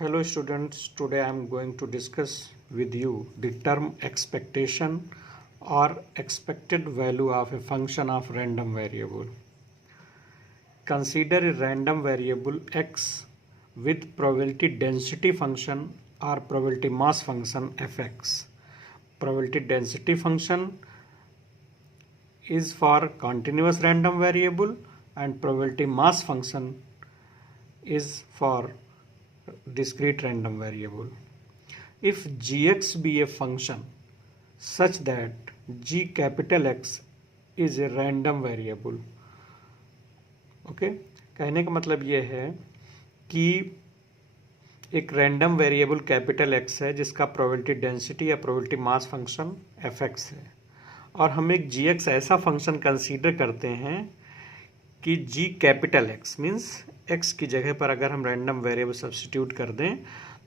Hello students, today I am going to discuss with you the term expectation or expected value of a function of random variable. Consider a random variable x with probability density function or probability mass function fx. Probability density function is for continuous random variable and probability mass function is for discrete random variable. If gx be a function such that g capital X is a random variable, कहने का मतलब ये है कि एक random variable capital x है जिसका probability density या probability mass function F x है, और हम एक जी एक्स ऐसा फंक्शन कंसीडर करते हैं कि जी कैपिटल एक्स मीन्स एक्स की जगह पर अगर हम रैंडम वेरिएबल सब्स्टिट्यूट कर दें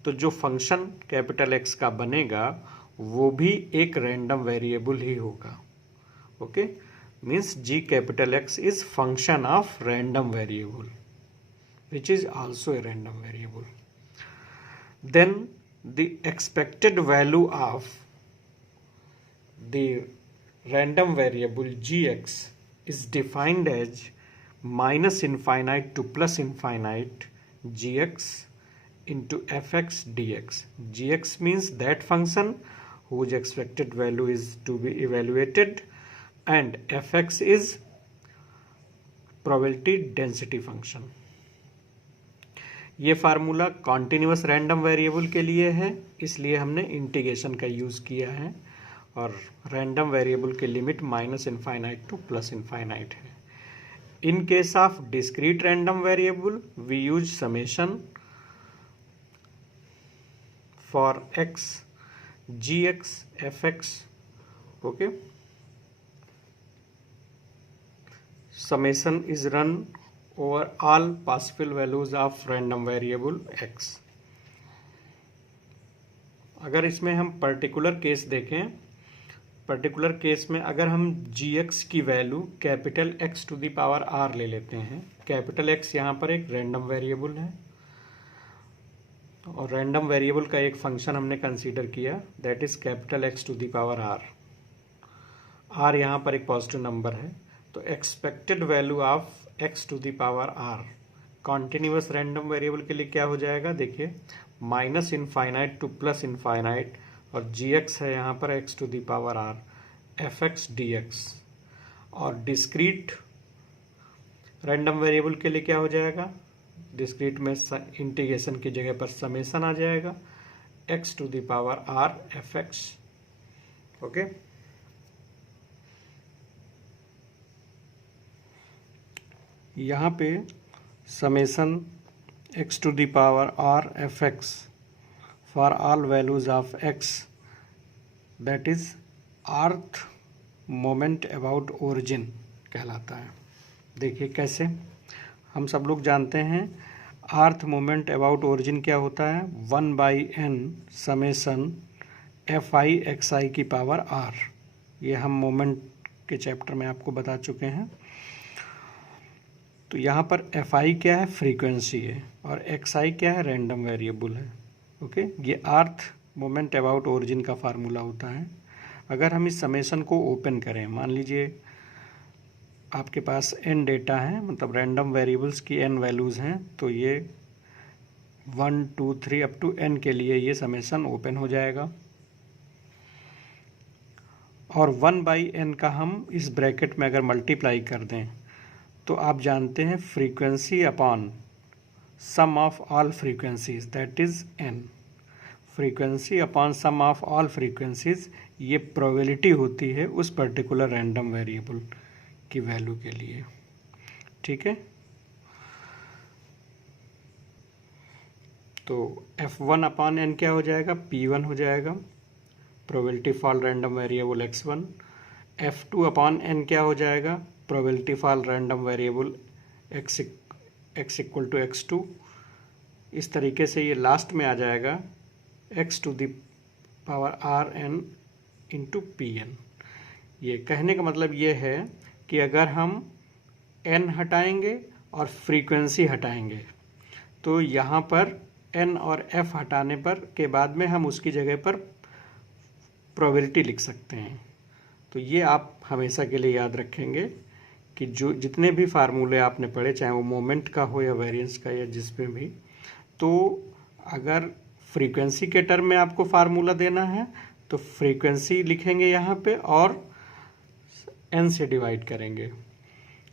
तो जो फंक्शन कैपिटल एक्स का बनेगा वो भी एक रैंडम वेरिएबल ही होगा. Okay, means g capital X is function of random variable which is also a random variable. Then the expected value of the random variable gx is defined as minus infinite to plus infinite gx into fx dx. Gx means that function whose expected value is to be evaluated, and fx is probability density function. ये formula continuous random variable के लिए है, इसलिए हमने integration का use किया है, और रैंडम वेरिएबल के limit minus infinite to plus infinite है. In case of discrete random variable we use summation for x g x f x. Okay, summation is run over all possible values of random variable x. अगर इसमें हम particular case देखें, particular case में अगर हम gx की value capital x to the power r ले लेते हैं, कैपिटल x यहाँ पर एक रैंडम वेरिएबल है और रैंडम वेरिएबल का एक फंक्शन हमने कंसीडर किया that is capital x to the power r. r यहाँ पर एक पॉजिटिव नंबर है, तो expected value of x to the power r continuous random variable के लिए क्या हो जाएगा, देखिए minus infinite to plus infinite, और gx है यहाँ पर x to the power r fx dx. और डिस्क्रीट रैंडम वेरिएबल के लिए क्या हो जाएगा, डिस्क्रीट में इंटीग्रेशन की जगह पर समेशन आ जाएगा x to the power r fx. Okay, यहाँ पे summation x to the power r f x for all values of x that is rth moment about origin कहलाता है. देखिए कैसे, हम सब लोग जानते हैं अर्थ मोमेंट अबाउट ओरिजिन क्या होता है, 1/n summation f i x i की पावर r. ये हम मोमेंट के चैप्टर में आपको बता चुके हैं. तो यहाँ पर एफ आई क्या है, फ्रीक्वेंसी है, और एक्स आई क्या है, रैंडम वेरिएबल है. ओके, ये अर्थ मोमेंट अबाउट ओरिजिन का फार्मूला होता है. अगर हम इस समेशन को ओपन करें, मान लीजिए आपके पास n डेटा है, मतलब रैंडम वेरिएबल्स की n वैल्यूज़ हैं, तो ये 1 2 3 अप टू n के लिए ये समेशन ओपन हो जाएगा, और 1/n का हम इस ब्रैकेट में अगर मल्टीप्लाई कर दें तो आप जानते हैं frequency upon sum of all frequencies that is n. Frequency upon sum of all frequencies ये प्रोबेबिलिटी होती है उस पर्टिकुलर रैंडम वेरिएबल की वैल्यू के लिए. ठीक है, तो f1 अपॉन n क्या हो जाएगा, p1 हो जाएगा, probability for random variable x1. f2 upon n क्या हो जाएगा, probability for random variable x equal to x2. इस तरीके से ये लास्ट में आ जाएगा x to the power r n into P N. ये कहने का मतलब ये है कि अगर हम n हटाएंगे और फ्रीक्वेंसी हटाएंगे तो यहाँ पर एन और एफ हटाने पर के बाद में हम उसकी जगह पर प्रोबेबिलिटी लिख सकते हैं। तो ये आप हमेशा के लिए याद रखेंगे कि जो जितने भी फार्मूले आपने पढ़े, चाहे वो मोमेंट का हो या वेरिएंस का या जिसमें भी, तो अगर फ्रीक्वेंसी के टर्म में आपको फार्मूला देना है तो फ्रीक्वेंसी लिखेंगे यहाँ पे और एन से डिवाइड करेंगे।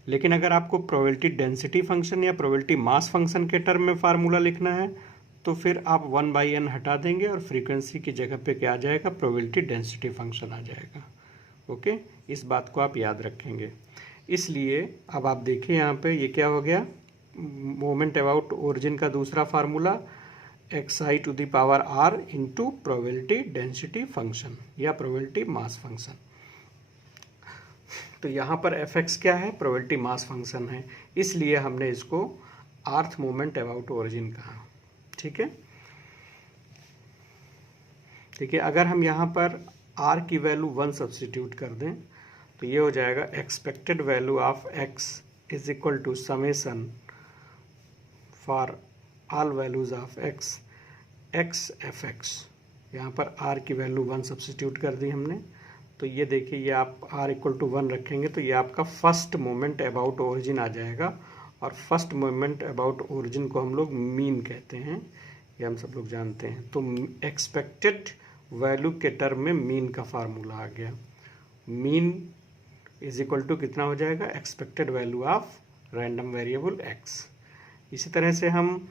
लेकिन अगर आपको प्रोबेबिलिटी डेंसिटी फंक्शन या प्रोबेबिलिटी मास फंक्शन के टर्म में फार्मूला लिखना है तो फिर आप 1/n हटा देंगे और फ्रीक्वेंसी की जगह पे क्या आ जाएगा, प्रोबेबिलिटी डेंसिटी फंक्शन आ जाएगा। ओके, इस बात को आप याद रखेंगे। इसलिए अब आप देखिए यहाँ पे ये क्या हो गया, मोमेंट अबाउट ओरिजिन का दूसरा formula xi⁴ into probability density function या प्रोबेबिलिटी मास फंक्शन। तो यहाँ पर fx क्या है, प्रोबेबिलिटी मास फंक्शन है, इसलिए हमने इसको आर्थ मोमेंट अबाउट ओरिजिन कहा। ठीक है, देखिए अगर हम यहाँ पर r की वैल्यू 1 सब्स्टिट्यूट कर दें तो ये हो जाएगा expected value of x is equal to summation for all values of x fx। यहाँ पर r की वैल्यू 1 सब्स्टिट्यूट कर दी हमने, तो ये देखिए ये आप r इक्वल टू 1 रखेंगे तो ये आपका फर्स्ट मोमेंट अबाउट ओरिजिन आ जाएगा। और फर्स्ट मोमेंट अबाउट ओरिजिन को हम लोग मीन कहते हैं, ये हम सब लोग जानते हैं। तो एक्सपेक्टेड वैल्यू के टर्म में मीन का फार्मूला आ गया। मीन इज इक्वल टू कितना हो जाएगा, expected value of random variable x। इसी तरह से हम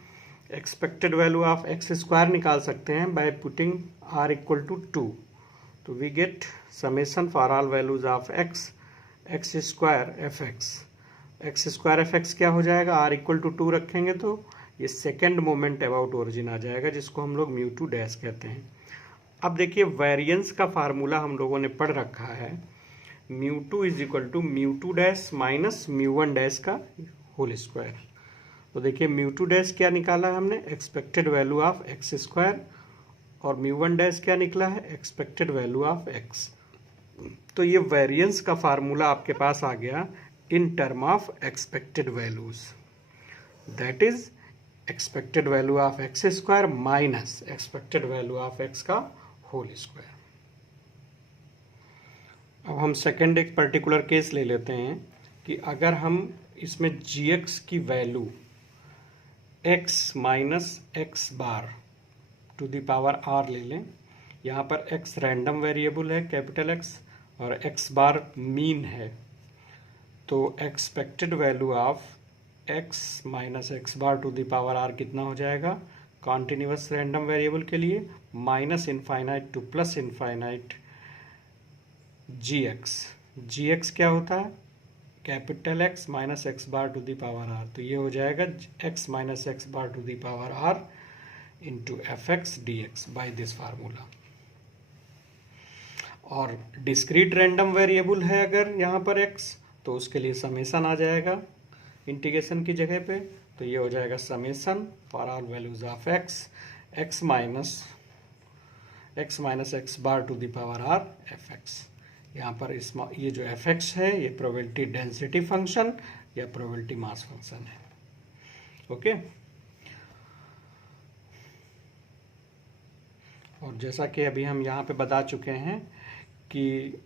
एक्सपेक्टेड वैल्यू ऑफ x² निकाल सकते हैं by putting r equal to 2। तो we get summation for all values of x² fx। x² fx क्या हो जाएगा, r इक्वल टू 2 रखेंगे तो ये सेकेंड मोमेंट अबाउट ओरिजिन आ जाएगा, जिसको हम लोग μ2 डैश कहते हैं। अब देखिए वेरिएंस का फार्मूला हम लोगों ने पढ़ रखा है, μ2 is equal to μ2 dash minus μ1 dash का होल स्क्वायर। तो देखिए μ2 डैश क्या निकाला है हमने, एक्सपेक्टेड वैल्यू ऑफ x², और μ1 डैश क्या निकला है, एक्सपेक्टेड वैल्यू ऑफ x। तो ये वेरिएंस का फार्मूला आपके पास आ गया in term of expected values, that is expected value of x² minus expected value of x का होल स्क्वायर। अब हम सेकेंड एक पर्टिकुलर केस ले लेते हैं कि अगर हम इसमें gx की value x minus x bar to the power r ले लें। यहाँ पर x रैंडम वेरिएबल है कैपिटल X और x बार मीन है, तो expected value of x minus x bar to the power r कितना हो जाएगा, कॉन्टिन्यूअस रैंडम वेरिएबल के लिए minus infinite to plus infinite gx क्या होता है, capital X minus x bar to the power r। तो ये हो जाएगा x minus x bar to the power r into fx dx by this formula. और डिस्क्रीट रैंडम वेरिएबल है अगर यहाँ पर x, तो उसके लिए समेशन आ जाएगा इंटीग्रेशन की जगह पे, तो ये हो जाएगा summation for all values of x minus x bar to the power r fx। यहाँ पर ये जो fx है ये प्रोबेबिलिटी डेंसिटी फंक्शन या प्रोबेबिलिटी मास फंक्शन है। ओके, और जैसा कि अभी हम यहाँ पे बता चुके हैं कि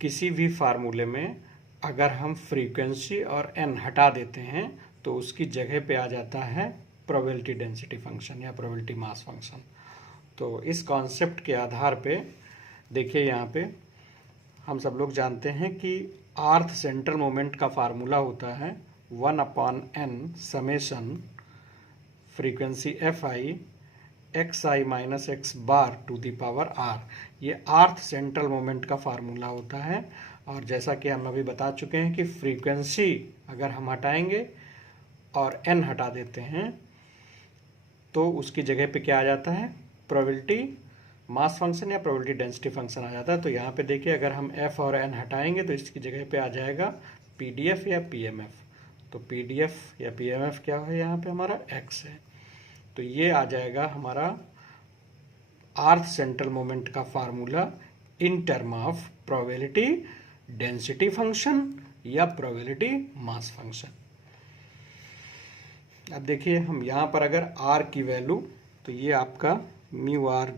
किसी भी फार्मूले में अगर हम फ्रीक्वेंसी और n हटा देते हैं तो उसकी जगह पे आ जाता है प्रोबेबिलिटी डेंसिटी फंक्शन या प्रोबेबिलिटी मास फंक्शन। तो इस कॉन्सेप्ट के आधार पे देखिए यहाँ पे हम सब लोग जानते हैं कि आर्थ सेंट्रल मोमेंट का फार्मूला होता है 1/n summation frequency fi xi minus x bar to the power r। ये आर्थ सेंट्रल मोमेंट का फार्मूला होता है। और जैसा कि हम अभी बता चुके हैं कि फ्रीक्वेंसी अगर हम हटाएंगे और n हटा देते हैं तो उसकी जगह पे क्या आ जाता है, प्रोबेबिलिटी मास फंक्शन या प्रोबेबिलिटी डेंसिटी फंक्शन आ जाता है। तो यहाँ पे देखिए अगर हम f और n हटाएंगे तो इसकी जगह पे आ जाएगा pdf या pmf। तो pdf या pmf क्या है, यहाँ पे हमारा x है, तो ये आ जाएगा हमारा आर्थ सेंट्रल मोमेंट का formula in term of probability density function या प्रोबेबिलिटी मास फंक्शन। अब देखिए हम यहाँ पर अगर आर की वैल्यू, तो ये आपका म्यू आर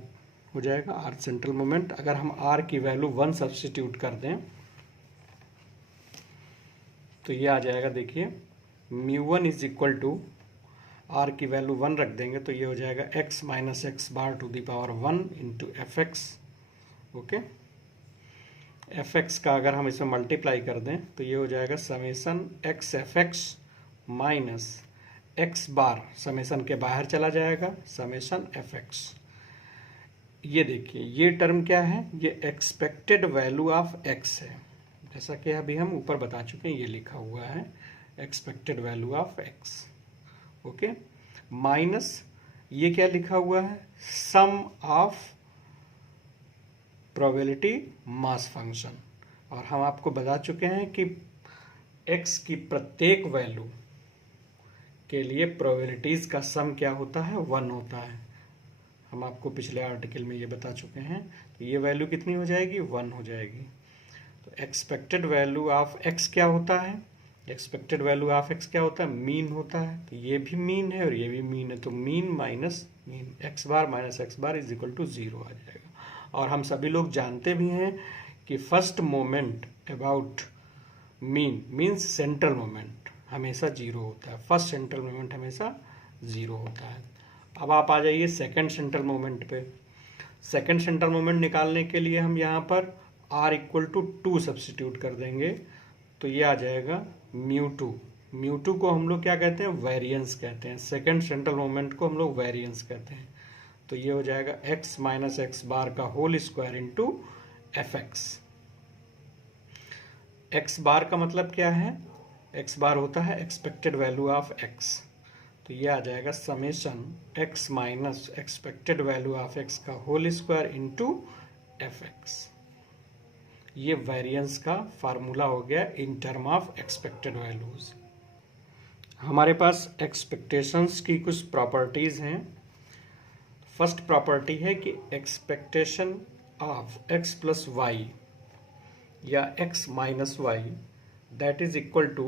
हो जाएगा, आर सेंट्रल मोमेंट। अगर हम आर की वैल्यू 1 सब्स्टिट्यूट कर दें तो ये आ जाएगा, देखिए mu 1 is equal to, r की वैल्यू 1 रख देंगे तो ये हो जाएगा x minus x bar to the power 1 into f x. Okay, f x का अगर हम इसमें मल्टीप्लाई कर दें तो ये हो जाएगा summation x f x minus x bar, summation के बाहर चला जाएगा, समेसन एफ एक्स। ये देखिए ये टर्म क्या है, ये एक्सपेक्टेड वैल्यू ऑफ एक्स है, जैसा कि अभी हम ऊपर बता चुके हैं, ये लिखा हुआ है expected value of x. Okay, minus ये क्या लिखा हुआ है, सम ऑफ प्रोबेबिलिटी मास फंक्शन। और हम आपको बता चुके हैं कि x की प्रत्येक वैल्यू के लिए प्रोबेबिलिटीज का सम क्या होता है, 1 होता है। हम आपको पिछले आर्टिकल में ये बता चुके हैं। तो ये वैल्यू कितनी हो जाएगी, 1 हो जाएगी। तो एक्सपेक्टेड वैल्यू ऑफ x क्या होता है, एक्सपेक्टेड वैल्यू ऑफ x क्या होता है, मीन होता है। तो ये भी मीन है और ये भी मीन है, तो mean minus mean, x bar minus x bar is equal to 0 आ जाएगा। और हम सभी लोग जानते भी हैं कि first moment about mean means central moment हमेशा 0 होता है, फर्स्ट सेंट्रल मोमेंट हमेशा 0 होता है। अब आप आ जाइए सेकंड सेंट्रल मोमेंट पे। सेकंड सेंट्रल मोमेंट निकालने के लिए हम यहाँ पर r इक्वल टू 2 सब्स्टिट्यूट कर देंगे, तो ये आ जाएगा म्यू 2। म्यू 2 को हम लोग क्या कहते हैं, वेरिएंस कहते हैं। सेकंड सेंट्रल मोमेंट को हम लोग वेरिएंस कहते हैं। तो ये हो जाएगा x माइनस एक्स बार का whole square into f x. X bar का मतलब क्या है, एक्स बार होता है एक्सपेक्टेड वैल्यू ऑफ x। तो ये आ जाएगा summation x minus expected value of x का whole square into f x. ये वेरिएंस का फार्मूला हो गया in term of expected values. हमारे पास एक्सपेक्टेशंस की कुछ प्रॉपर्टीज हैं। फर्स्ट प्रॉपर्टी है कि expectation of x plus y या x minus y that is equal to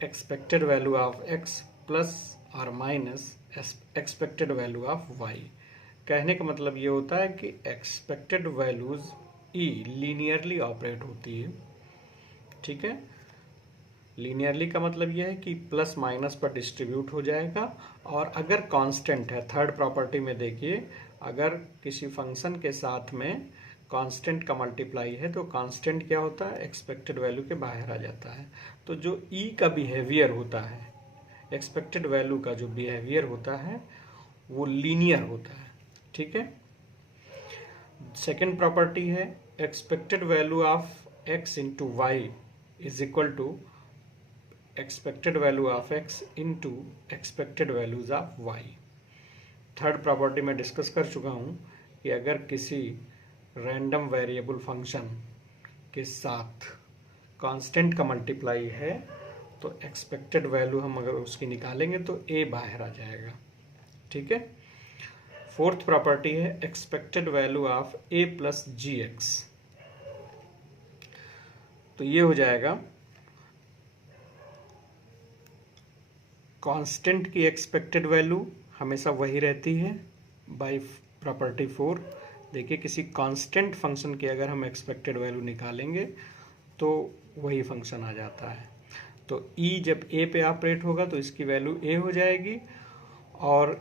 expected value of x plus और minus expected value of y। कहने का मतलब ये होता है कि expected values E linearly operate होती है। ठीक है, लीनियरली का मतलब यह है कि प्लस माइनस पर डिस्ट्रीब्यूट हो जाएगा। और अगर कांस्टेंट है, थर्ड प्रॉपर्टी में देखिए, अगर किसी फंक्शन के साथ में कांस्टेंट का मल्टीप्लाई है तो कांस्टेंट क्या होता है, एक्सपेक्टेड वैल्यू के बाहर आ जाता है। तो जो ई का बिहेवियर होता है, एक्सपेक्टेड वैल्यू का जो बिहेवियर होता है वो लीनियर होता है। ठीक है, सेकेंड प्रॉपर्टी है expected value of x into y is equal to expected value of x into expected values of y। Third property में डिस्कस कर चुका हूँ कि अगर किसी रैंडम वेरिएबल फंक्शन के साथ कांस्टेंट का मल्टीप्लाई है तो एक्सपेक्टेड वैल्यू हम अगर उसकी निकालेंगे तो a बाहर आ जाएगा। ठीक है, फोर्थ प्रॉपर्टी है expected value of a plus g x. तो ये हो जाएगा कांस्टेंट की एक्सपेक्टेड वैल्यू हमेशा वही रहती है बाय प्रॉपर्टी 4। देखिए किसी कांस्टेंट फंक्शन की अगर हम एक्सपेक्टेड वैल्यू निकालेंगे तो वही फंक्शन आ जाता है। तो e जब a पे ऑपरेट होगा तो इसकी वैल्यू a हो जाएगी और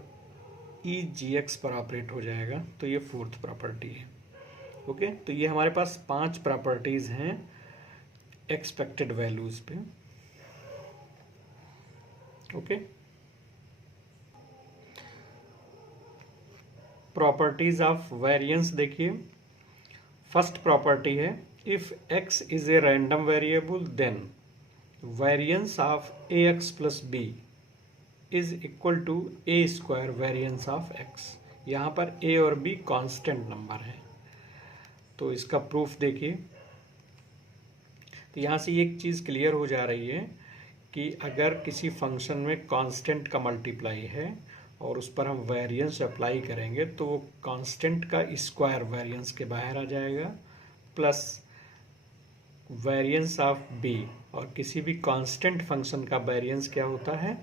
e gx पर ऑपरेट हो जाएगा। तो ये फोर्थ प्रॉपर्टी है। ओके, तो ये हमारे पास 5 प्रॉपर्टीज हैं एक्सपेक्टेड वैल्यूज पे। ओके, प्रॉपर्टीज ऑफ वेरिएंस देखिए। फर्स्ट प्रॉपर्टी है if x is a random variable then variance of ax plus b is equal to a square variance of x। यहाँ पर a और b कांस्टेंट नंबर है। तो इसका proof देखिए। तो यहाँ से एक चीज़ क्लियर हो जा रही है कि अगर किसी फंक्शन में कांस्टेंट का मल्टीप्लाई है और उस पर हम वेरिएंस अप्लाई करेंगे तो वो कांस्टेंट का स्क्वायर वेरिएंस के बाहर आ जाएगा प्लस वेरिएंस ऑफ बी। और किसी भी कांस्टेंट फंक्शन का वेरिएंस क्या होता है,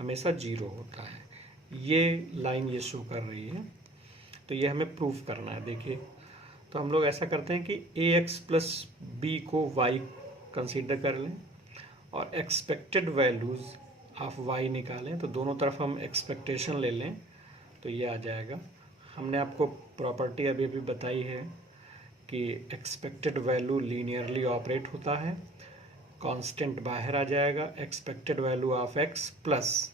हमेशा 0 होता है। ये लाइन ये शो कर रही है, तो ये हमें प्रूफ करना है। देखिए, तो हम लोग ऐसा करते हैं कि ax प्लस बी को y कंसीडर कर लें और एक्सपेक्टेड वैल्यूज ऑफ y निकालें। तो दोनों तरफ हम एक्सपेक्टेशन ले लें तो ये आ जाएगा। हमने आपको प्रॉपर्टी अभी अभी बताई है कि एक्सपेक्टेड वैल्यू लीनियरली ऑपरेट होता है, कांस्टेंट बाहर आ जाएगा। Expected value of x plus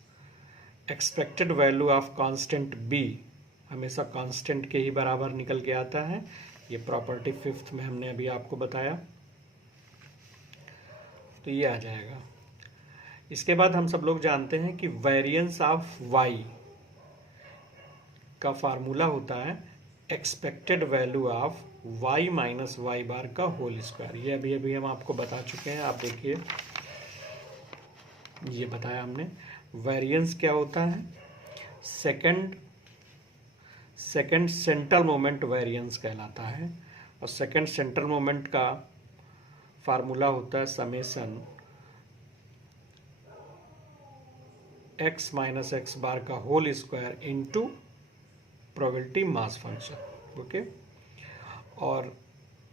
expected value of constant b हमेशा कांस्टेंट के ही बराबर निकल के आता है। ये प्रॉपर्टी 5th में हमने अभी आपको बताया, तो ये आ जाएगा। इसके बाद हम सब लोग जानते हैं कि वेरिएंस ऑफ y का फार्मूला होता है expected value of y minus y bar का होल स्क्वायर। ये अभी अभी हम आपको बता चुके हैं, आप देखिए, ये बताया हमने। वेरिएंस क्या होता है? सेकंड सेंट्रल मोमेंट वेरिएंस कहलाता है, और सेकंड सेंट्रल मोमेंट का फार्मूला होता है summation x minus x bar का whole square into probability mass function. Okay, और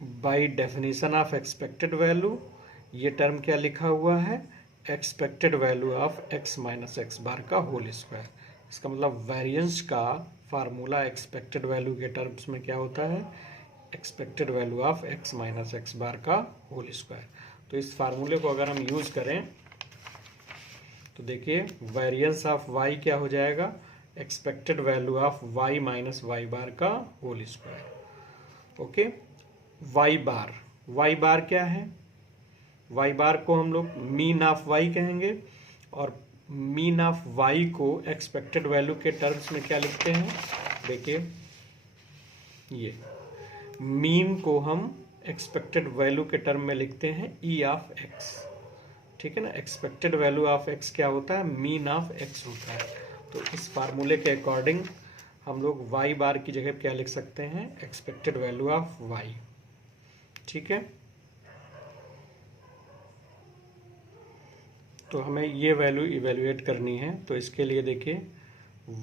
by definition of expected value ये टर्म क्या लिखा हुआ है? Expected value of x minus x bar का होल स्क्वायर। इसका मतलब वेरिएंस का फार्मूला एक्सपेक्टेड वैल्यू के टर्म्स में क्या होता है? Expected value of x minus x bar का होल स्क्वायर। तो इस फार्मूले को अगर हम यूज करें तो देखिए, वेरिएंस ऑफ y क्या हो जाएगा? Expected value of y minus y bar का whole square. Okay, y bar क्या है? y बार को हम लोग मीन ऑफ y कहेंगे, और मीन ऑफ y को एक्सपेक्टेड वैल्यू के टर्म्स में क्या लिखते हैं? देखिए, ये मीन को हम एक्सपेक्टेड वैल्यू के टर्म में लिखते हैं e ऑफ x। ठीक है ना, एक्सपेक्टेड वैल्यू ऑफ x क्या होता है? मीन ऑफ x होता है। तो इस फार्मूले के अकॉर्डिंग हम लोग y बार की जगह क्या लिख सकते हैं? Expected value of y। ठीक है, तो हमें ये वैल्यू इवेल्युएट करनी है। तो इसके लिए देखिए,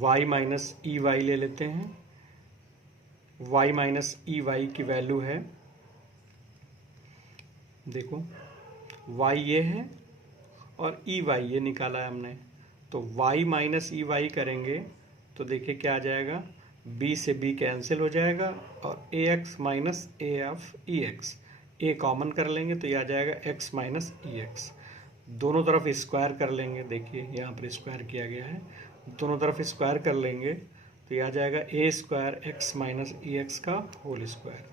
y माइनस ई वाई ले लेते हैं। y माइनस ई वाई की वैल्यू है, देखो y ये है और ई वाई ये निकाला है हमने। तो y माइनस ई वाई करेंगे तो देखिए क्या आ जाएगा? b से b कैंसिल हो जाएगा, और ax minus a of E x, a common कर लेंगे तो ये आ जाएगा x माइनस ई एक्स। दोनों तरफ स्क्वायर कर लेंगे, देखिए यहाँ पर स्क्वायर किया गया है, दोनों तरफ स्क्वायर कर लेंगे तो ये आ जाएगा a square x minus E x का होल स्क्वायर।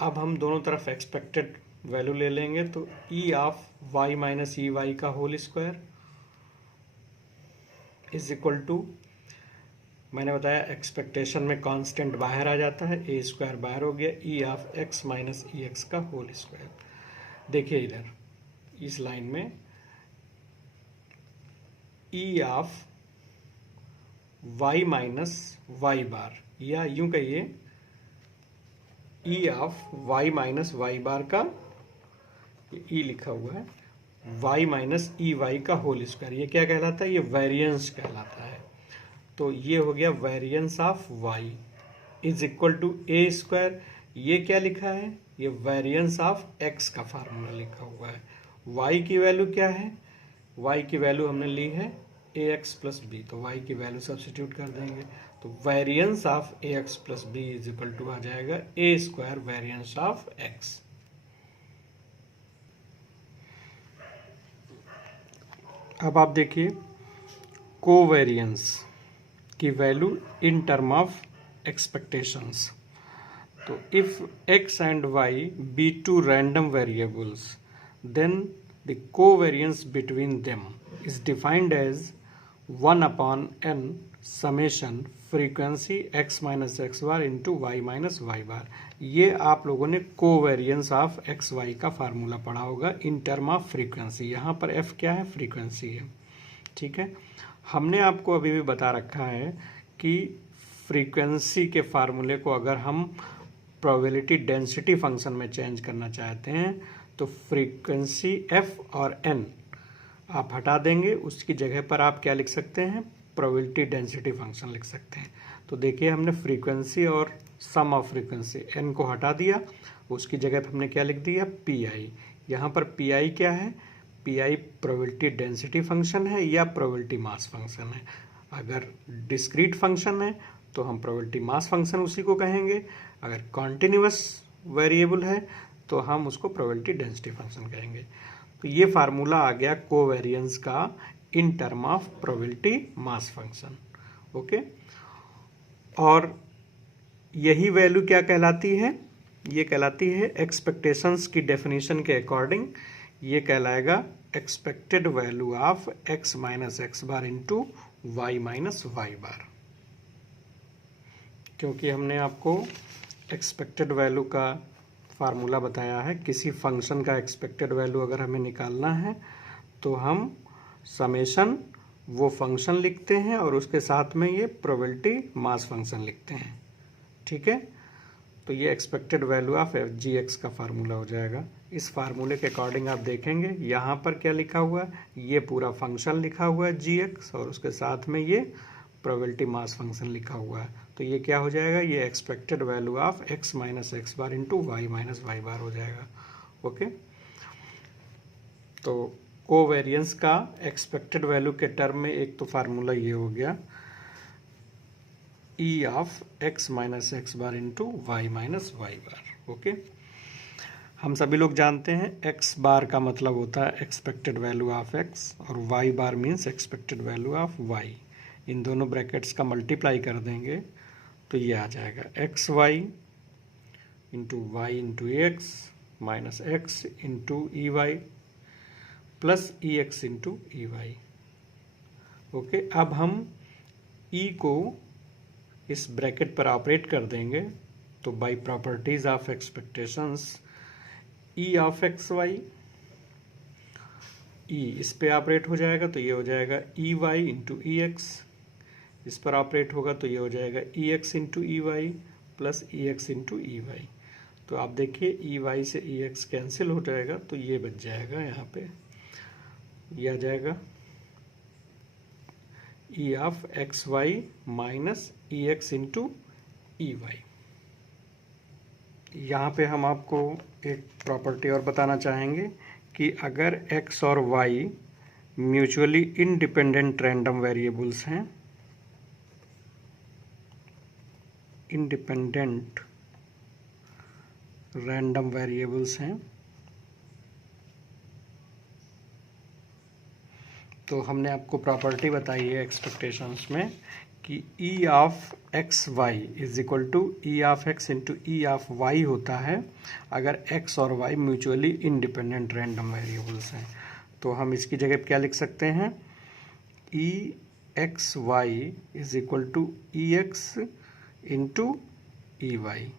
अब हम दोनों तरफ एक्सपेक्टेड वैल्यू ले लेंगे तो E of y minus E y का whole square is equal to, मैंने बताया एक्सपेक्टेशन में कांस्टेंट बाहर आ जाता है, ए स्क्वायर बाहर हो गया, E of x minus E x का होल स्क्वायर। देखिए इधर इस लाइन में E of y minus y bar, या यूं कहिए E of y minus y bar का, ई लिखा हुआ है, y माइनस ई वाई का होल स्क्वायर, ये क्या कहलाता है? ये वेरिएंस कहलाता है। तो ये हो गया variance of y is equal to a square. ये क्या लिखा है? ये वेरिएंस ऑफ x का फार्मूला लिखा हुआ है। y की वैल्यू क्या है? y की वैल्यू हमने ली है ax प्लस बी, तो y की वैल्यू सब्स्टिट्यूट कर देंगे तो variance of ax plus b is equal to आ जाएगा a square variance of x। अब आप देखिए कोवेरिएंस की value in term of expectations. तो if x and y be two random variables, then the covariance between them is defined as 1 upon n summation frequency x minus x bar into y minus y bar। ये आप लोगों ने covariance of x y का formula पढ़ा होगा इन term of frequency. यहाँ पर f क्या है? फ्रीक्वेंसी है। ठीक है, हमने आपको अभी भी बता रखा है कि फ्रीक्वेंसी के फार्मूले को अगर हम प्रोबेबिलिटी डेंसिटी फंक्शन में चेंज करना चाहते हैं तो फ्रीक्वेंसी f और n आप हटा देंगे, उसकी जगह पर आप क्या लिख सकते हैं, प्रोबेबिलिटी डेंसिटी फंक्शन लिख सकते हैं। तो देखिए हमने फ्रीक्वेंसी और सम ऑफ फ्रीक्वेंसी एन को हटा दिया, उसकी जगह पर हमने क्या लिख दिया, पी आई। यहाँ पर पी आई क्या है, P I probability density function है या प्रोबेबिलिटी मास फंक्शन है। अगर डिस्क्रीट फंक्शन है तो हम प्रोबेबिलिटी मास फंक्शन उसी को कहेंगे, अगर कॉन्टिन्यूअस वेरिएबल है तो हम उसको प्रोबेबिलिटी डेंसिटी फंक्शन कहेंगे। तो ये फार्मूला आ गया कोवेरिएंस का इन term of probability mass function. Okay, और यही वैल्यू क्या कहलाती है, ये कहलाती है एक्सपेक्टेशंस की डेफिनेशन के अकॉर्डिंग ये कहलाएगा expected value of x minus x bar into y minus y bar. क्योंकि हमने आपको एक्सपेक्टेड वैल्यू का फार्मूला बताया है, किसी फंक्शन का एक्सपेक्टेड वैल्यू अगर हमें निकालना है तो हम समेशन वो फंक्शन लिखते हैं और उसके साथ में ये प्रोबेबिलिटी मास फंक्शन लिखते हैं। ठीक है, तो ये expected value of g x का फार्मूला हो जाएगा। इस फार्मूले के अकॉर्डिंग आप देखेंगे यहाँ पर क्या लिखा हुआ है, ये पूरा फंक्शन लिखा हुआ है जी एक्स और उसके साथ में ये प्रोबेबिलिटी मास फंक्शन लिखा हुआ है। तो ये क्या हो जाएगा, ये expected value of x minus x bar into y minus y bar हो जाएगा। ओके, तो कोवेरिएंस का एक्सपेक्टेड वैल्यू के टर्म में एक तो फार्मूला ये हो गया e of x minus x bar into y minus y bar. Okay, हम सभी लोग जानते हैं x बार का मतलब होता है एक्सपेक्टेड वैल्यू ऑफ x और y bar means expected value of y। इन दोनों ब्रैकेट्स का मल्टीप्लाई कर देंगे तो ये आ जाएगा x y into y into x minus x into ई y plus E x into ई वाई। ओके, अब हम e को इस ब्रैकेट पर ऑपरेट कर देंगे तो by properties of expectations e of x y, e इस पे ऑपरेट हो जाएगा तो ये हो जाएगा E y into E x, इस पर ऑपरेट होगा तो ये हो जाएगा ई एक्स इंटू ई y plus E x into ई वाई। तो आप देखिए ई वाई से ई एक्स कैंसिल हो जाएगा तो ये बच जाएगा, यहाँ पे ये आ जाएगा e of x y minus E x into E y. यहाँ पे हम आपको एक प्रॉपर्टी और बताना चाहेंगे कि अगर x और y mutually independent random variables हैं, इंडिपेंडेंट रैंडम वेरिएबल्स हैं, तो हमने आपको प्रॉपर्टी बताई है एक्सपेक्टेशंस में कि e of x y is equal to e of x into e of y होता है अगर x और y mutually independent random variables हैं। तो हम इसकी जगह पे क्या लिख सकते हैं, E x y is equal to E x into E y.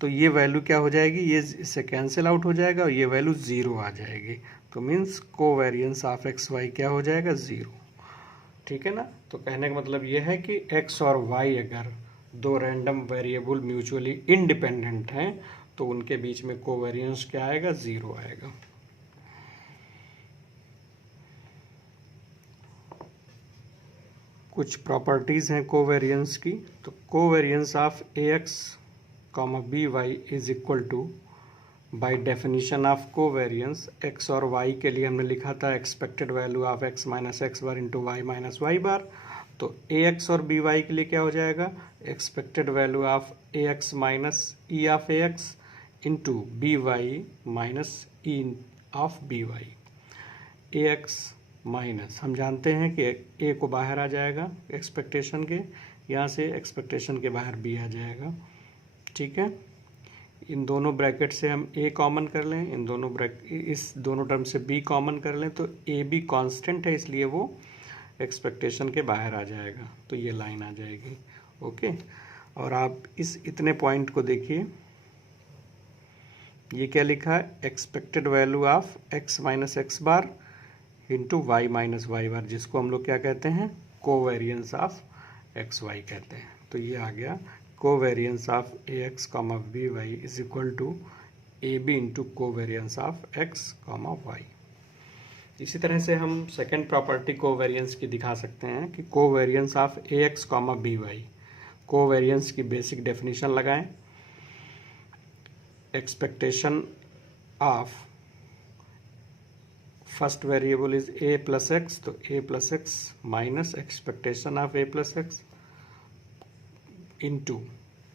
तो ये वैल्यू क्या हो जाएगी, ये इससे कैंसिल आउट हो जाएगा और ये वैल्यू ज़ीरो आ जाएगी। तो means covariance of x y क्या हो जाएगा, ज़ीरो। ठीक है ना, तो कहने का मतलब ये है कि x और y अगर दो रैंडम वेरिएबल म्यूचुअली इंडिपेंडेंट हैं तो उनके बीच में कोवेरिएंस क्या आएगा, ज़ीरो आएगा। कुछ प्रॉपर्टीज़ हैं कोवेरिएंस की। तो covariance of ax comma b y is equal to, by definition of covariance x और y के लिए हमने लिखा था expected value of x minus x bar into y minus y bar. तो ax और by के लिए क्या हो जाएगा, expected value of ax minus e of ax into b y minus E of b y. ax minus हम जानते हैं कि a को बाहर आ जाएगा एक्सपेक्टेशन के, यहाँ से एक्सपेक्टेशन के बाहर b आ जाएगा। ठीक है, इन दोनों ब्रैकेट से हम a कॉमन कर लें, इन दोनों इस दोनों टर्म से b कॉमन कर लें तो a भी कांस्टेंट है इसलिए वो एक्सपेक्टेशन के बाहर आ जाएगा, तो ये लाइन आ जाएगी। ओके, और आप इस इतने पॉइंट को देखिए, ये क्या लिखा है, expected value of x minus x bar into y minus y bar, जिसको हम लोग क्या कहते हैं, कोवेरिएंस ऑफ एक्स वाई कहते हैं। तो ये आ गया covariance of a x comma b y is equal to a b into covariance of x comma y. इसी तरह से हम सेकेंड प्रॉपर्टी कोवेरियंस की दिखा सकते हैं कि covariance of a x comma b y. Covariance की बेसिक डेफिनेशन लगाएं। Expectation of first variable is a plus x, तो a plus x minus expectation of a plus x into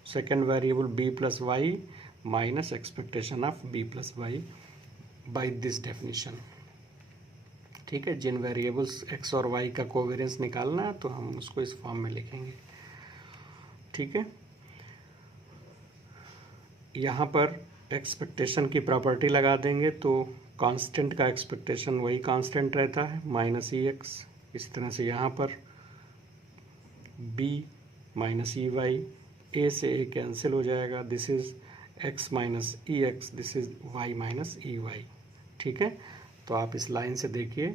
second variable b plus y minus expectation of b plus y by this definition. ठीक है, जिन variables x और y का covariance निकालना है तो हम उसको इस फॉर्म में लिखेंगे। ठीक है, यहाँ पर एक्सपेक्टेशन की प्रॉपर्टी लगा देंगे तो कांस्टेंट का एक्सपेक्टेशन वही कांस्टेंट रहता है माइनस ई एक्स। इस तरह से यहाँ पर b minus E y, a से ए कैंसिल हो जाएगा, this is x minus E x, this is y minus E y. ठीक है, तो आप इस लाइन से देखिए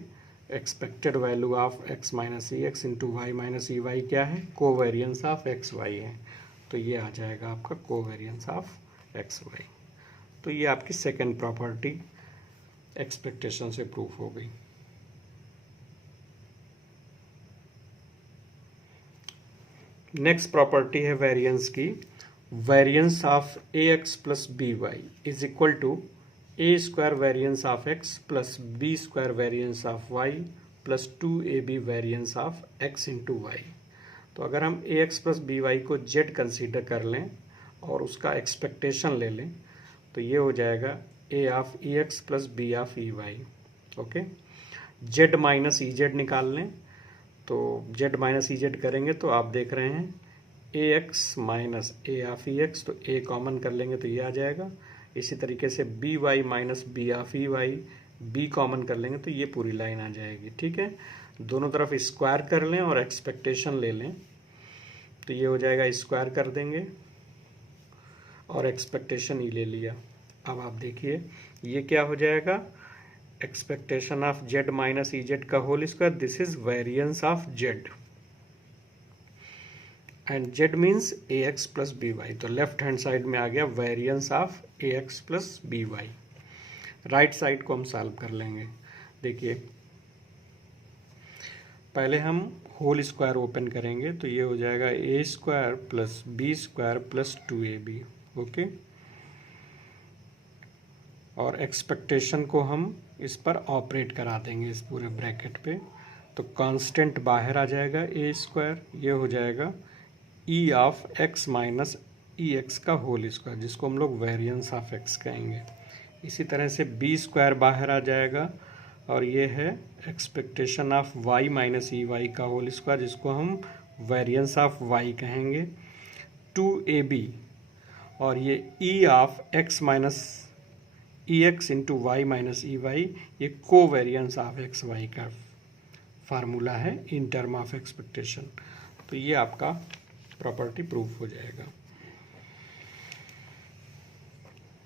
expected value of x minus E x into y minus E y क्या है, कोवेरियंस ऑफ एक्स वाई है, तो ये आ जाएगा आपका कोवेरियंस ऑफ एक्स वाई। तो ये आपकी सेकेंड प्रॉपर्टी एक्सपेक्टेशन से प्रूफ हो गई। नेक्स्ट प्रॉपर्टी है वेरिएंस की। Variance of a x plus b y is equal to a square variance of x plus b square variance of y plus 2ab variance of x into y. तो अगर हम a x plus b y को z consider कर लें और उसका expectation ले लें तो ये हो जाएगा a of E x plus b of E y. Okay, z minus E z निकाल लें तो जेड माइनस ई जेड करेंगे तो आप देख रहे हैं a x minus a of E x, तो ए कॉमन कर लेंगे तो ये आ जाएगा। इसी तरीके से b y minus b of E y, b common कर लेंगे तो ये पूरी लाइन आ जाएगी। ठीक है, दोनों तरफ स्क्वायर कर लें और एक्सपेक्टेशन ले लें तो ये हो जाएगा, स्क्वायर कर देंगे और एक्सपेक्टेशन ई ले लिया। अब आप देखिए ये क्या हो जाएगा, expectation of z minus E z का whole square, this is variance of z and z means a x plus b y, तो लेफ्ट हैंड साइड में आ गया variance of a x plus b y. Right side को हम solve कर लेंगे। देखिए पहले हम होल स्क्वायर ओपन करेंगे तो ये हो जाएगा a square plus b square plus 2ab। Okay, और एक्सपेक्टेशन को हम इस पर ऑपरेट करा देंगे इस पूरे ब्रैकेट पे, तो कांस्टेंट बाहर आ जाएगा ए स्क्वायर, ये हो जाएगा e of x minus E x का होल स्क्वायर जिसको हम लोग वेरिएंस ऑफ एक्स कहेंगे। इसी तरह से बी स्क्वायर बाहर आ जाएगा और ये है expectation of y minus E y का होल स्क्वायर जिसको हम वेरिएंस ऑफ वाई कहेंगे, 2ab, और ये e of x minus E x into y minus E y, ये कोवेरिएंस ऑफ एक्स वाई का फार्मूला है इन टर्म ऑफ एक्सपेक्टेशन। तो ये आपका प्रॉपर्टी प्रूफ हो जाएगा।